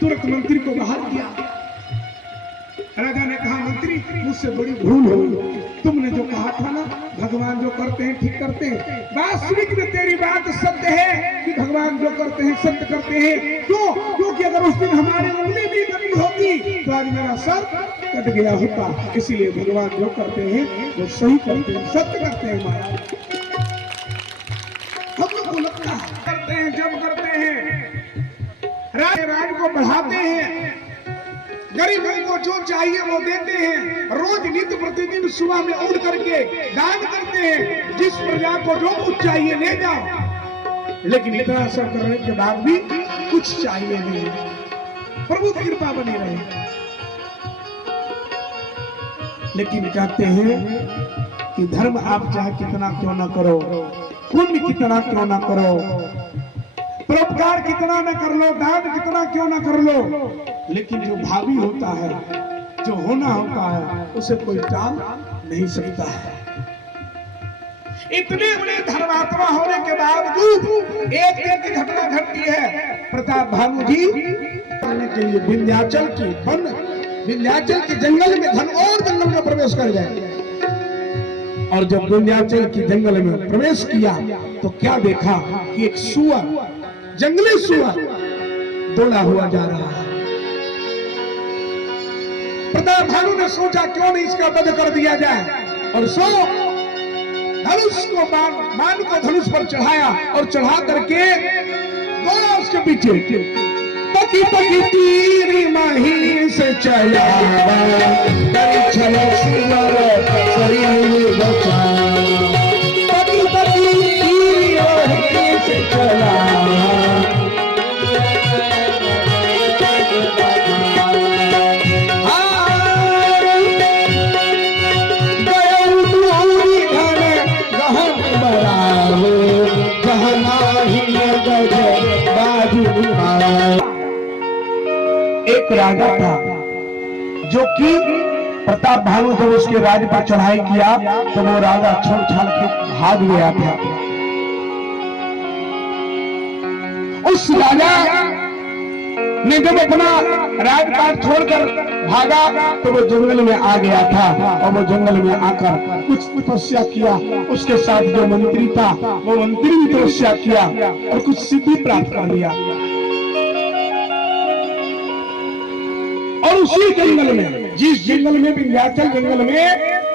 तुरंत मंत्री को बाहर किया। राजा ने कहा, मंत्री मुझसे बड़ी भूल हो गई, तुमने जो कहा था ना भगवान जो करते हैं ठीक करते हैं, वास्तविक में तेरी बात सत्य है कि भगवान जो करते हैं सत्य करते हैं। क्योंकि अगर उस दिन हमारे उंगली भी कटी होती तो आज मेरा सर कट गया होता। इसीलिए भगवान जो करते हैं वो सही करते हैं, सत्य करते हैं। महाराज हम लोग को लगता है करते हैं, जब करते हैं राज को बढ़ाते हैं, गरीबों को जो चाहिए वो देते हैं, रोज नित्य प्रतिदिन सुबह में उठ करके दान करते हैं, जिस प्रजा को जो कुछ चाहिए ले जाओ। लेकिन इतना सब करने के बाद भी कुछ चाहिए नहीं, प्रभु की कृपा बनी रहे। लेकिन कहते हैं कि धर्म आप चाहे कितना क्यों ना करो, पुण्य कितना क्यों ना करो, परोपकार कितना न कर लो, दान कितना क्यों ना कर लो, लेकिन जो भावी होता है, जो होना होता है, उसे कोई टाल नहीं सकता है। इतने बड़े धर्मात्मा होने के बावजूद एक दिन की घटना घटती है। प्रताप भानु जी आने के लिए विंध्याचल के जंगल में घन और जंगल में प्रवेश कर गए। और जब विंध्याचल के जंगल में प्रवेश किया तो क्या देखा कि एक सुअर, जंगली सुअर दौड़ा हुआ जा रहा है। प्रताप भानु ने सोचा क्यों नहीं इसका वध कर दिया जाए, और धनुष को मान को धनुष पर चढ़ाया और चढ़ा करके दौड़ा उसके पीछे। पकी पकी तीर मही से चला शरीर बचा, पकी पकी तीर मही से चला एक राजा था जो कि प्रताप भानु जब उसके राज्य पर चढ़ाई किया तो वो राजा छोड़ छाड़ के भाग गया था। उस राजा ने जब अपना राजपाट छोड़कर भागा तो वो जंगल में आ गया था, और वो जंगल में आकर कुछ तपस्या किया। उसके साथ जो मंत्री था वो मंत्री भी तपस्या किया और कुछ सिद्धि प्राप्त कर लिया। और उसी जंगल में, जिस जंगल में विंध्याचल जंगल में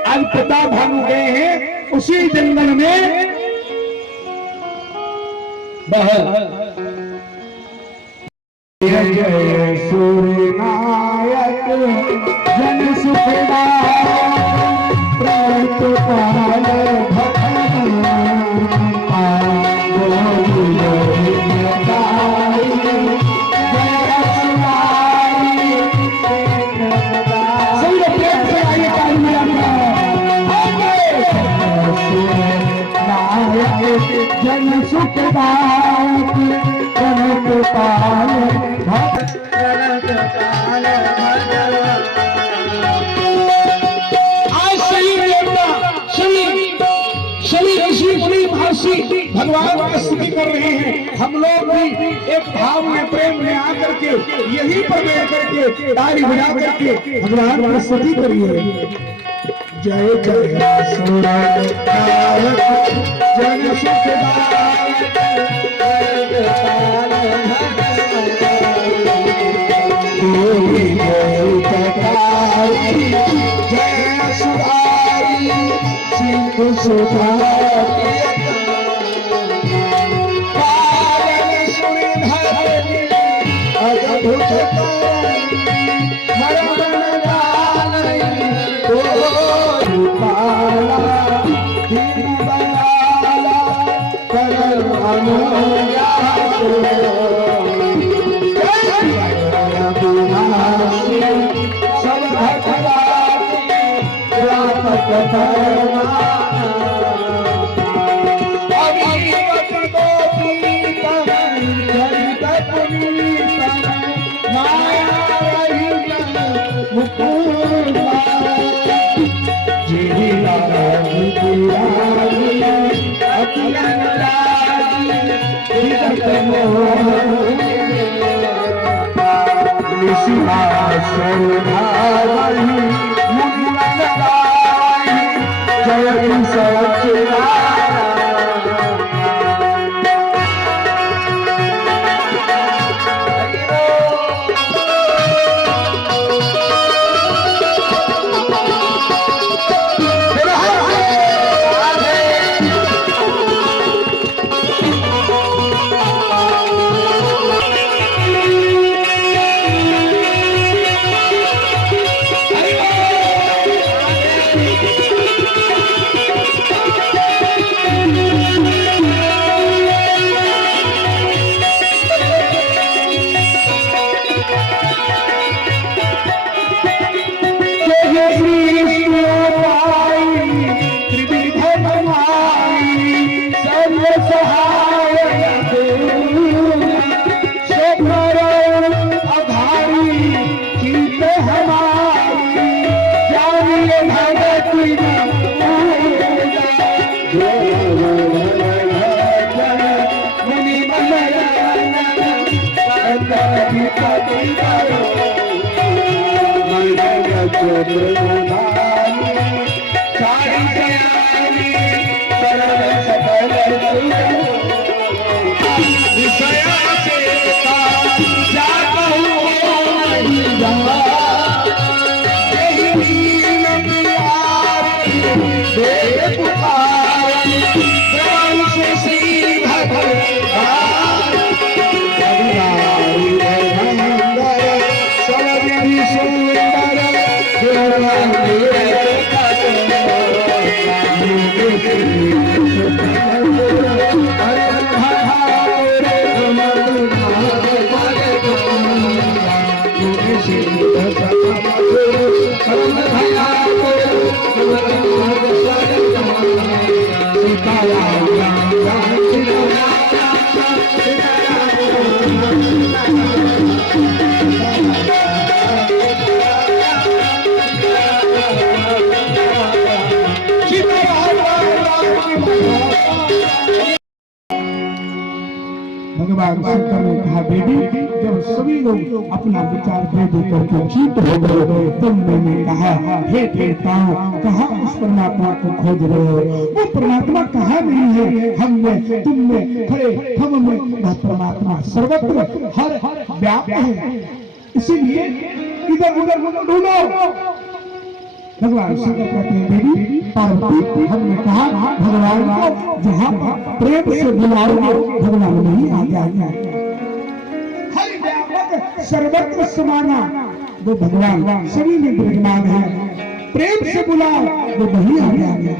आज प्रताप भानु गए हैं, उसी जंगल में जय सूर्य नायक जन सुखदाय प्रतिपाल जन सुखदाय प्रतिपाल भगवान की स्तुति कर रहे हैं। हम लोग भी एक भाव में, प्रेम में आकर के यहीं पर बैठ करके ताली बजा करके भगवान की स्तुति करिए। जय जय सूर्य जन सुखदाय जय सुधारी सिंधु सुधारी भगवान शंकर ने कहा बेटी, जब सभी लोग अपना विचार दे दे करके चीत हो गए तब मैंने कहा हे देवताओं, कहाँ उस परमात्मा को खोज रहे हो? वो परमात्मा कहाँ नहीं है? हम में, तुम में, खड़े हम में वह परमात्मा सर्वत्र हर व्याप्त है। इसीलिए इधर उधर ढूंढो। भगवान शंकर कहते हैं बेटी पार्वती, हमने कहा भगवान को जहाँ प्रेम से बुलाओगे भगवान नहीं आ जाएगा। हर व्यापक सर्वत्र समाना वो भगवान सभी में विराजमान है। प्रेम से बुलाओ वो नहीं आ जाएगा।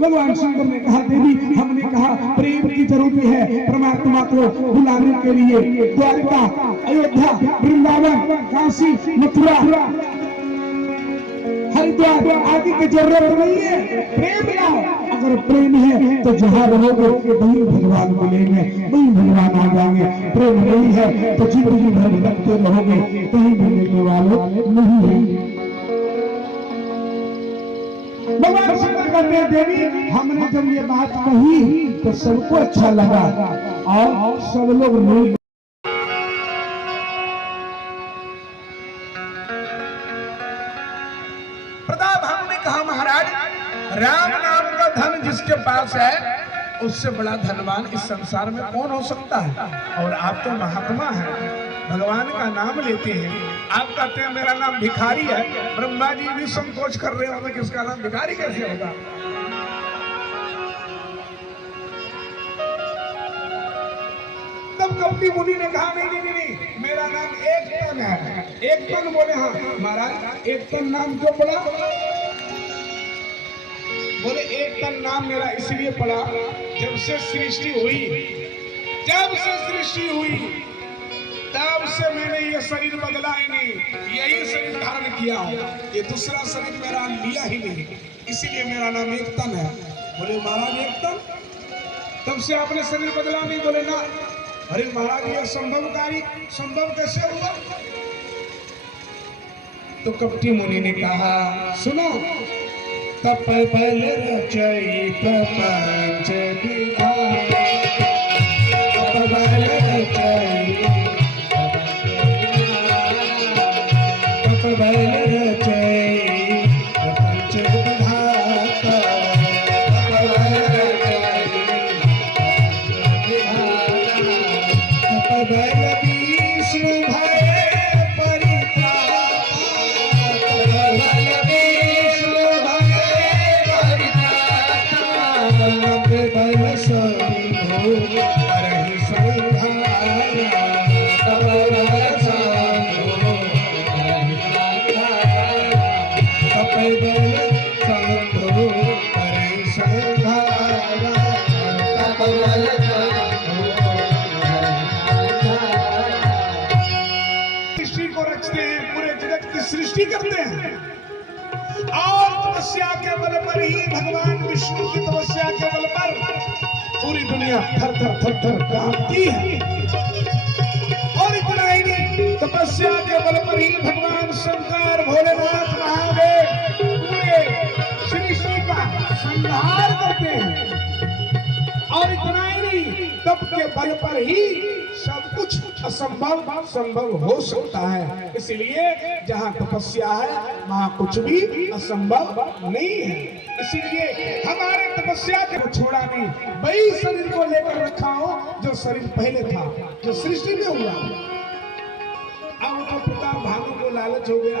भगवान शंकर ने कहा देवी, हमने कहा प्रेम की जरूरत है परमात्मा को बुलाने के लिए। द्वारका, अयोध्या, वृंदावन, काशी, मथुरा, हरिद्वार आदि की जरूरत नहीं है। प्रेम लाओ। अगर प्रेम है तो जहाँ रहोगे वही भगवान मिलेंगे, वही भगवान आ जाएंगे। प्रेम नहीं है तो जिंदगी भर भटकते रहोगे, कहीं मिलने वाले नहीं है। भगवान शंकर कहते हैं देवी, हमने जब ये बात कही तो सबको अच्छा लगा और सब लोग मिल राम नाम का धन जिसके पास है उससे बड़ा धनवान इस संसार में कौन हो सकता है? और आप तो महात्मा हैं, भगवान का नाम लेते हैं। आप कहते हैं मेरा नाम भिखारी है। ब्रह्मा जी भी संकोच कर रहे होंगे कि उसका नाम भिखारी कैसे होगा? तब कपटी मुनि ने कहा नहीं नहीं नहीं, मेरा नाम एक तन है। एक तन बोले हाँ महाराज, एक तन नाम क्यों पड़ा? बोले एक तन नाम मेरा इसलिए पड़ा, जब से सृष्टि हुई तब से मैंने ये शरीर बदला ही नहीं, यही शरीर धारण किया है। ये दूसरा शरीर मेरा लिया ही नहीं, इसीलिए मेरा नाम एक तन है। बोले महाराज एक तन, तब से आपने शरीर बदला नहीं? बोले ना। अरे महाराज ये संभव कैसे हुआ? तो कपटी मुनि ने कहा सुनो, तप बल रचयित पंच विधान, तप बल रचयित बल विष्णु भय परित्राता, बल विष्णु भय परित्राता, बल शंभो करहि संहारा, बल शंभो करहि संहारा, बल शंभो करहि संहारा, बल सृष्टि को रचते हैं, पूरे जगत की सृष्टि करते हैं और तपस्या के बल पर ही भगवान विष्णु की तपस्या के बल पर पूरी दुनिया थर थर थर थर कांपती है। और इतना ही नहीं, तपस्या के बल पर ही भगवान शंकर भोलेनाथ महादेव पूरे सृष्टि का संहार करते हैं। और इतना ही नहीं, तप के बल पर ही सब कुछ असंभव संभव हो सकता है। इसलिए जहाँ तपस्या है वहाँ कुछ भी असंभव नहीं है। इसीलिए हमारे तपस्या के छोड़ा नहीं, वही शरीर को लेकर रखा हो जो शरीर पहले था, जो सृष्टि में हुआ। अब तो पिता भानु को लालच हो गया,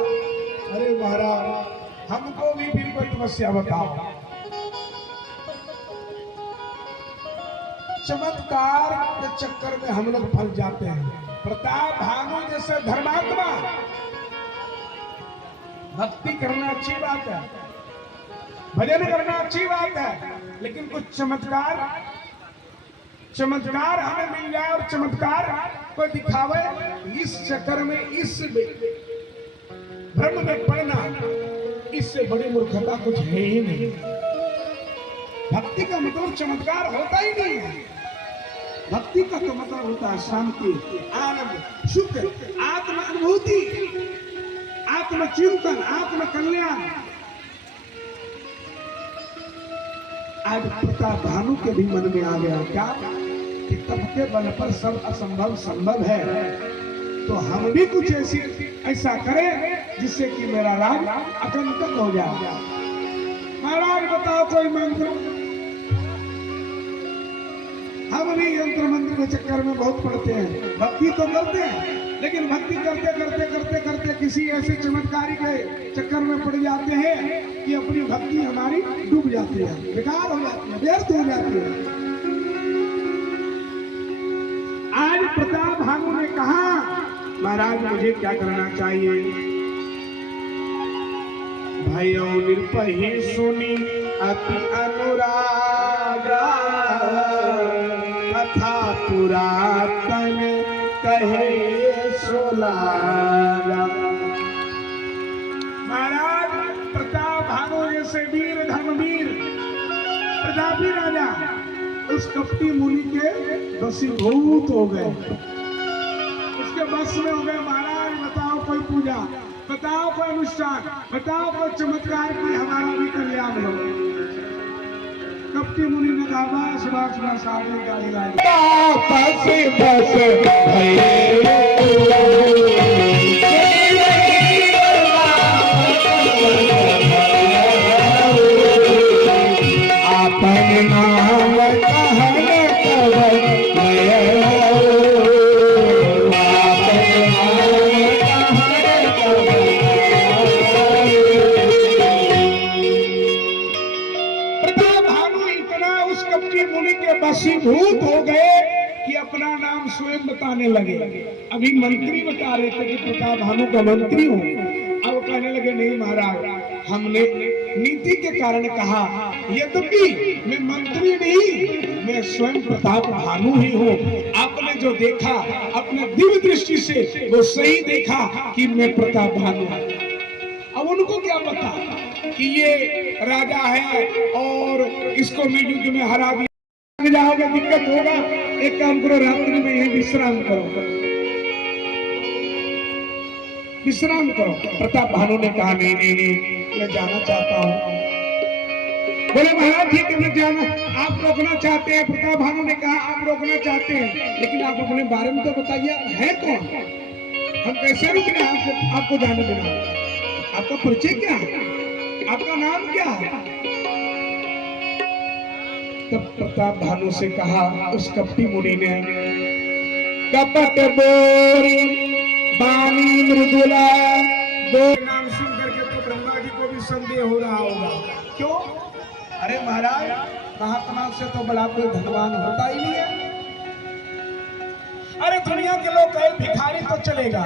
अरे महाराज हमको भी फिर कोई तपस्या बताओ। चमत्कार के चक्कर में हम लोग फंस जाते हैं। प्रताप भानु जैसे धर्मात्मा, भक्ति करना अच्छी बात है, भजन करना अच्छी बात है, लेकिन कुछ चमत्कार हमें मिल जाए और चमत्कार को दिखावे, इस चक्कर में, इस भ्रम में पड़ना, इससे बड़ी मूर्खता कुछ है ही नहीं। भक्ति का मतलब चमत्कार होता ही नहीं है। भक्ति का तो मतलब होता है शांति, आनंद, सुख, आत्म अनुभूति, आत्म चिंतन, आत्म कल्याण। आज प्रताप भानु के भी मन में आ गया क्या कि तप के बल पर सब असंभव संभव है, तो हम भी कुछ ऐसा करें जिससे कि मेरा राज अचंतक हो जाए। महाराज बताओ कोई मंत्र। हम भी यंत्र मंत्र के चक्कर में बहुत पड़ते हैं, भक्ति तो करते हैं, लेकिन भक्ति करते करते करते करते किसी ऐसे चमत्कारी के चक्कर में पड़ जाते हैं कि अपनी भक्ति हमारी डूब जाती है, बेकार हो जाती है, व्यर्थ हो जाती है। आज प्रताप भानु ने कहा, महाराज मुझे क्या करना चाहिए? भयो निर्पही सुनी अति अनुरागा, कथा पुरातन कहे सोलागा। महाराज प्रताप भानु जैसे वीर धर्मवीर प्रतापी राजा उस कपटी मुनि के वशीभूत हो गए, उसके बस में हो गए। महाराज बताओ कोई पूजा, बताओ कोई अनुष्ठान, बताओ कोई चमत्कार की हमारा भी कल्याण हो। कपटी मुनि ने कहा, बस बस बस आगे गाली गाली आपन नाम वशीभूत हो गए कि अपना नाम स्वयं बताने लगे। अभी मंत्री बता रहे थे कि प्रताप भानु का मंत्री हूँ, अब कहने लगे नहीं महाराज, हमने नीति के कारण कहा, यद्यपि मैं मंत्री नहीं, मैं स्वयं प्रताप भानु ही हूँ। आपने जो देखा अपने दिव्य दृष्टि से वो सही देखा कि मैं प्रताप भानु हूँ। अब उनको क्या पता कि ये राजा है और इसको मैं युद्ध में हरा दिया, जाओगे दिक्कत होगा। एक काम करो, रात्रि में यहीं विश्राम करो, विश्राम करो। प्रताप भानु ने कहा नहीं नहीं नहीं, मैं जाना चाहता हूँ। बोले महाराज ठीक है, मैं जाना, आप रोकना चाहते हैं। प्रताप भानु ने कहा आप रोकना चाहते हैं, लेकिन आप अपने बारे में तो बताइए, है कौन? हम कैसे रुक रहे हैं आपको जाने देना? आपका परिचय क्या है? आपका नाम क्या है? तब प्रताप भानु से कहा उस कपटी मुनि ने, कपट बोरी बानी मृदुला नाम सुन करके तो ब्रह्मा जी को भी संदेह हो रहा होगा। क्यों? अरे महाराज, महात्मा से तो बड़ा कोई धनवान होता ही नहीं है। अरे दुनिया के लोग कहे भिखारी तो चलेगा।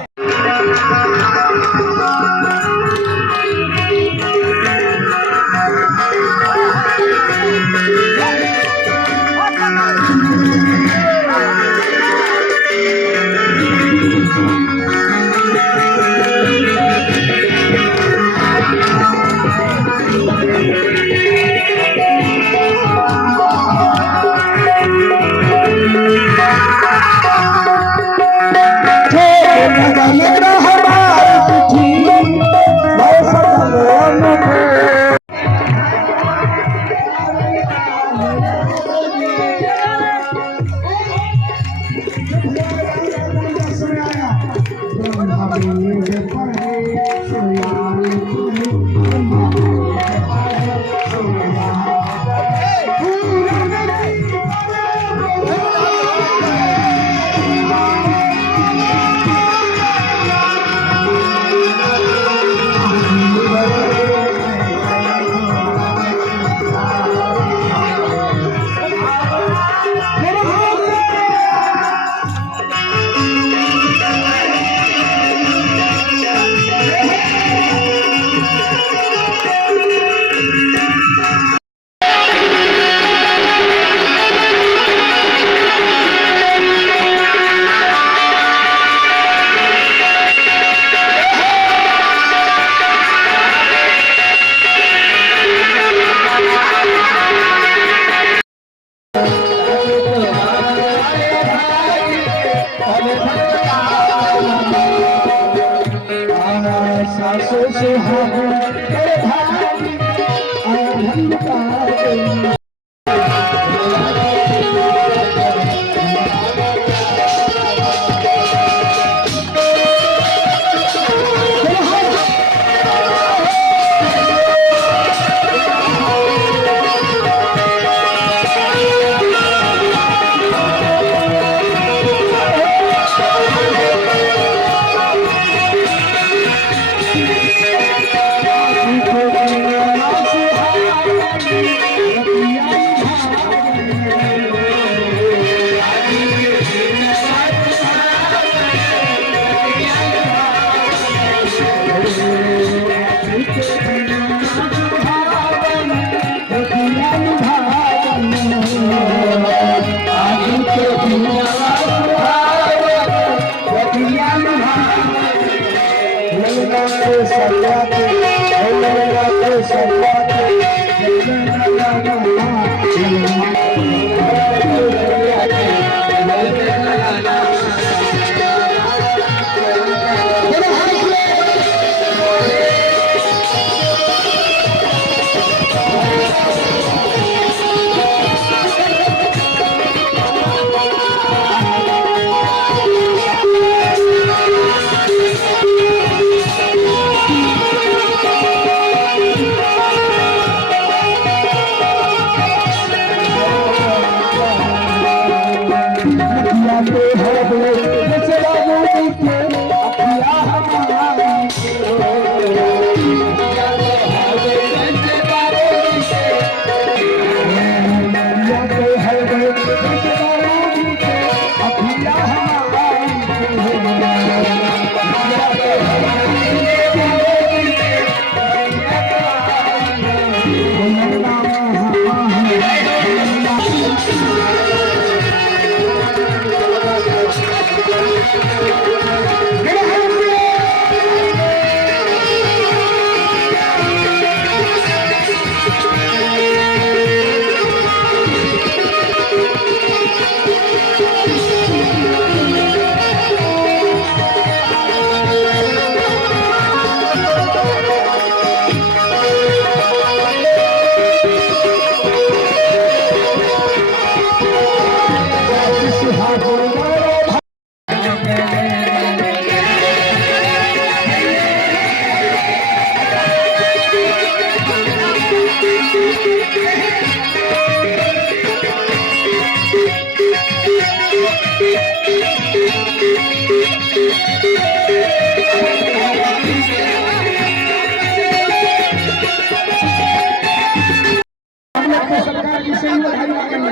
हम लोग तो सरकार की सही बधाई मांगेंगे,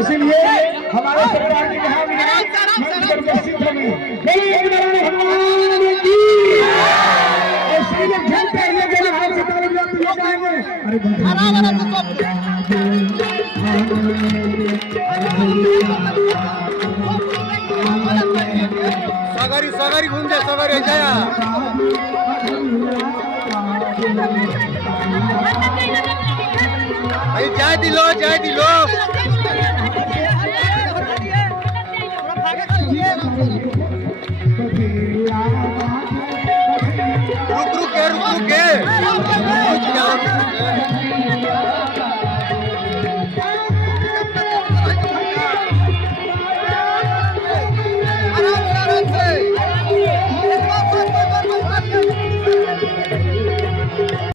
इसीलिए हमारे सरकार की कहा मंच पर उपस्थित हमें बोलिए भगवान की। ऐसे लोग झंडे पहले के हाथ से ताली बजाते लोग आएंगे, अरे सागरी सागरी घूमते सागरी जाया भाई जाए दिलो रुक के